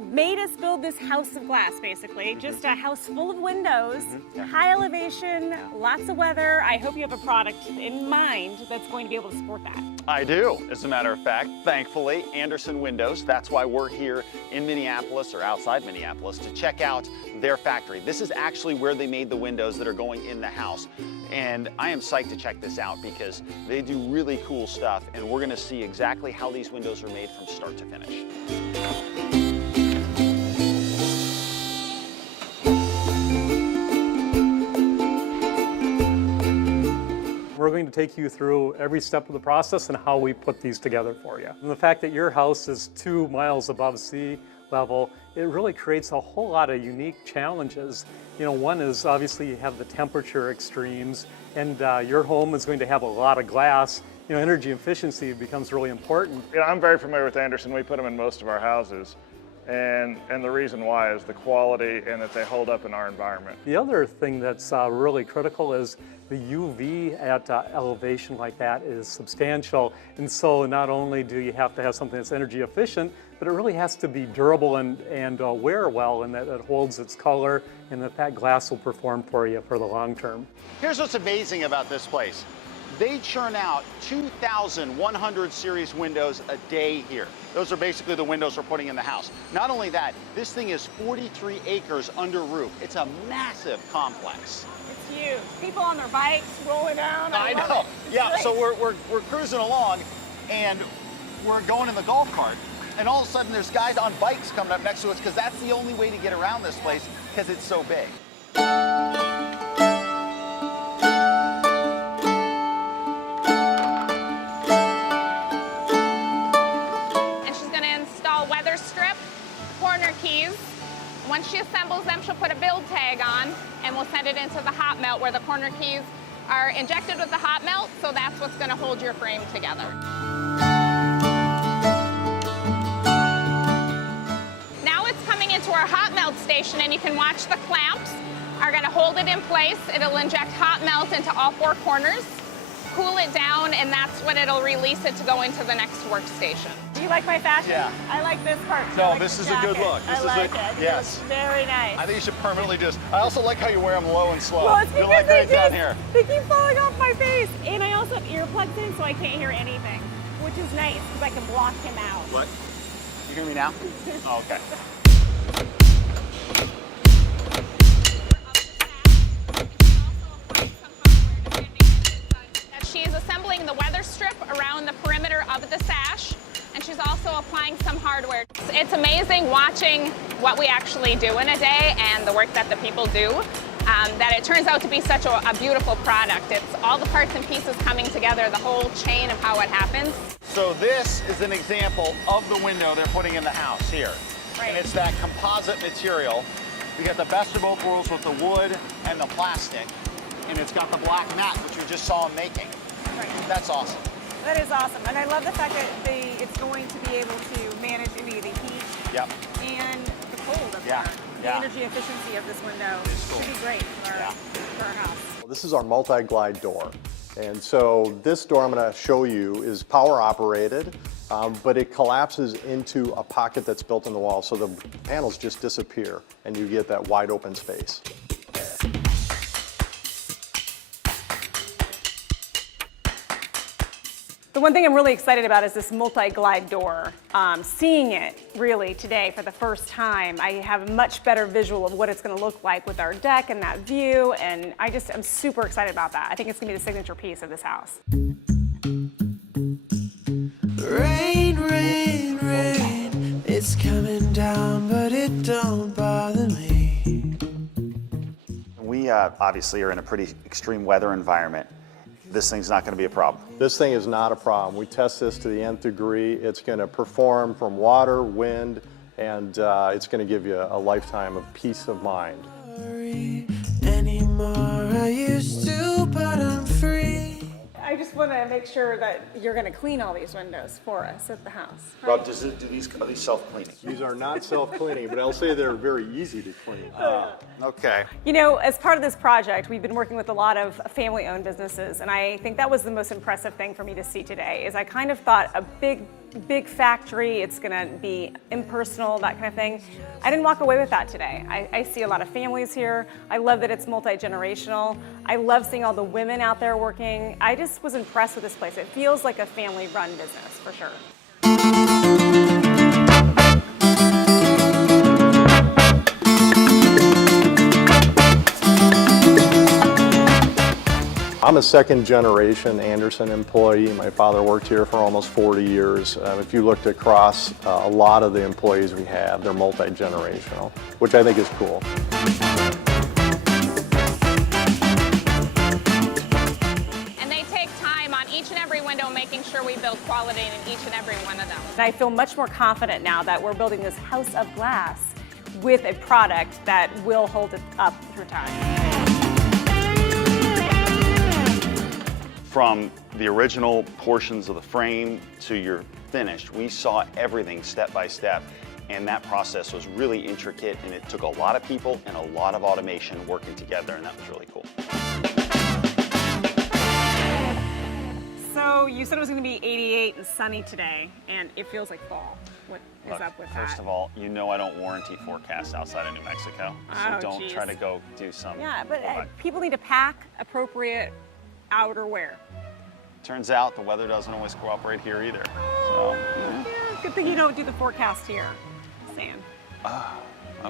made us build this house of glass, basically. Just a house full of windows, high elevation, lots of weather. I hope you have a product in mind that's going to be able to support that. I do, as a matter of fact. Thankfully, Anderson Windows, that's why we're here in Minneapolis, or outside Minneapolis, to check out their factory. This is actually where they made the windows that are going in the house. And I am psyched to check this out because they do really cool stuff, and we're gonna see exactly how these windows are made from start to finish. We're going to take you through every step of the process and how we put these together for you. And the fact that your house is 2 miles above sea level, it really creates a whole lot of unique challenges. You know, one is obviously you have the temperature extremes, and your home is going to have a lot of glass. You know, energy efficiency becomes really important. You know, I'm very familiar with Anderson. We put them in most of our houses. And the reason why is the quality and that they hold up in our environment. The other thing that's really critical is the UV at elevation like that is substantial. And so not only do you have to have something that's energy efficient, but it really has to be durable and wear well, and that it holds its color, and that glass will perform for you for the long term. Here's what's amazing about this place. They churn out 2,100 series windows a day here. Those are basically the windows we're putting in the house. Not only that, this thing is 43 acres under roof. It's a massive complex. It's huge. People on their bikes rolling down. I love know. it. It's Yeah, great. so we're cruising along, and we're going in the golf cart, and all of a sudden there's guys on bikes coming up next to us because that's the only way to get around this place because it's so big. Corner keys. Once she assembles them, she'll put a build tag on, and we'll send it into the hot melt where the corner keys are injected with the hot melt, so that's what's going to hold your frame together. Now it's coming into our hot melt station, and you can watch the clamps are going to hold it in place. It'll inject hot melt into all 4 corners, cool it down, and that's when it'll release it to go into the next workstation. Do you like my fashion? Yeah. I like this part. No, I like this the is a good jacket. look. This I is like it. yes. It's very nice. I think you should permanently just, I also like how you wear them low and slow. Well, it's You're because like right down they here. keep falling off my face. And I also have earplugs in, so I can't hear anything, which is nice because I can block him out. What? You hear me now? Oh, okay. She's assembling the weather strip around the perimeter of the sash, and she's also applying some hardware. It's amazing watching what we actually do in a day and the work that the people do, that it turns out to be such a beautiful product. It's all the parts and pieces coming together, the whole chain of how it happens. So this is an example of the window they're putting in the house here. Right. And it's that composite material. We got the best of both worlds with the wood and the plastic, and it's got the black mat, which you just saw them making. Right. That's awesome. That is awesome. And I love the fact that it's going to be able to manage any of the heat and the cold of the energy efficiency of this window. Should be great for our house. This is our multi-glide door. And so this door I'm going to show you is power operated, but it collapses into a pocket that's built in the wall, so the panels just disappear and you get that wide open space. The one thing I'm really excited about is this multi-glide door. Seeing it really today for the first time, I have a much better visual of what it's going to look like with our deck and that view, and I'm super excited about that. I think it's going to be the signature piece of this house. Rain, rain, rain, it's coming down, but it don't bother me. We obviously are in a pretty extreme weather environment. This thing's not going to be a problem. This thing is not a problem. We test this to the nth degree. It's going to perform from water, wind, and it's going to give you a lifetime of peace of mind. Anymore, I used to, but I'm free. I just want to make sure that you're going to clean all these windows for us at the house. Rob, are these self-cleaning? These are not self-cleaning, but I'll say they're very easy to clean. Okay. You know, as part of this project, we've been working with a lot of family-owned businesses, and I think that was the most impressive thing for me to see today, is I kind of thought a big big factory, it's gonna be impersonal, that kind of thing. I didn't walk away with that today. I see a lot of families here. I love that it's multi-generational. I love seeing all the women out there working. I just was impressed with this place. It feels like a family-run business, for sure. I'm a second-generation Anderson employee. My father worked here for almost 40 years. If you looked across a lot of the employees we have, they're multi-generational, which I think is cool. And they take time on each and every window, making sure we build quality in each and every one of them. And I feel much more confident now that we're building this house of glass with a product that will hold it up through time. From the original portions of the frame to your finished, we saw everything step by step, and that process was really intricate, and it took a lot of people and a lot of automation working together, and that was really cool. So you said it was going to be 88 and sunny today, and it feels like fall. What is Look, up with that? first of all, you know I don't warranty forecasts outside of New Mexico, so Oh, don't geez. try to go do some. Yeah, but Well, people need to pack appropriate outerwear. turns out the weather doesn't always cooperate here either. So, Yeah, good thing you don't do the forecast here. Saying. okay.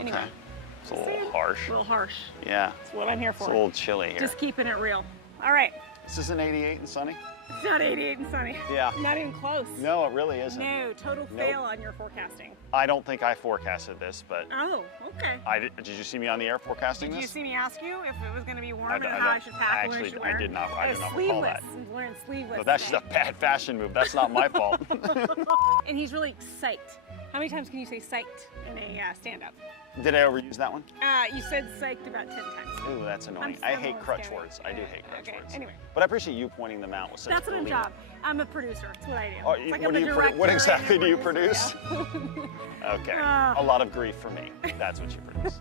Anyway. It's a little Saying. harsh. A little harsh. Yeah, That's what I'm here it's a for. little chilly here. Just keeping it real. All right. This isn't 88 and sunny? It's not 88 and sunny. Yeah. Not even close. No, it really isn't. No, total fail on your forecasting. I don't think I forecasted this, but Oh, okay. did you see me on the air forecasting Did you this? see me ask you if it was going to be warm I and don't- how I should pack, what I actually, should I wear? did not- I did not recall sleeveless. that. I'm wearing sleeveless No, that's just today. a bad fashion move. That's not my fault. And he's really psyched. How many times can you say psyched in a stand-up? Did I overuse that one? You said psyched about 10 times. Ooh, that's annoying. I hate crutch words. I do hate crutch words. Anyway, But I appreciate you pointing them out with such that's what I'm belief. job. I'm a producer. That's what I do. Oh, It's like what I'm do a you director what and exactly a do you producer, produce? yeah. Okay. Ah. A lot of grief for me. That's what you produce.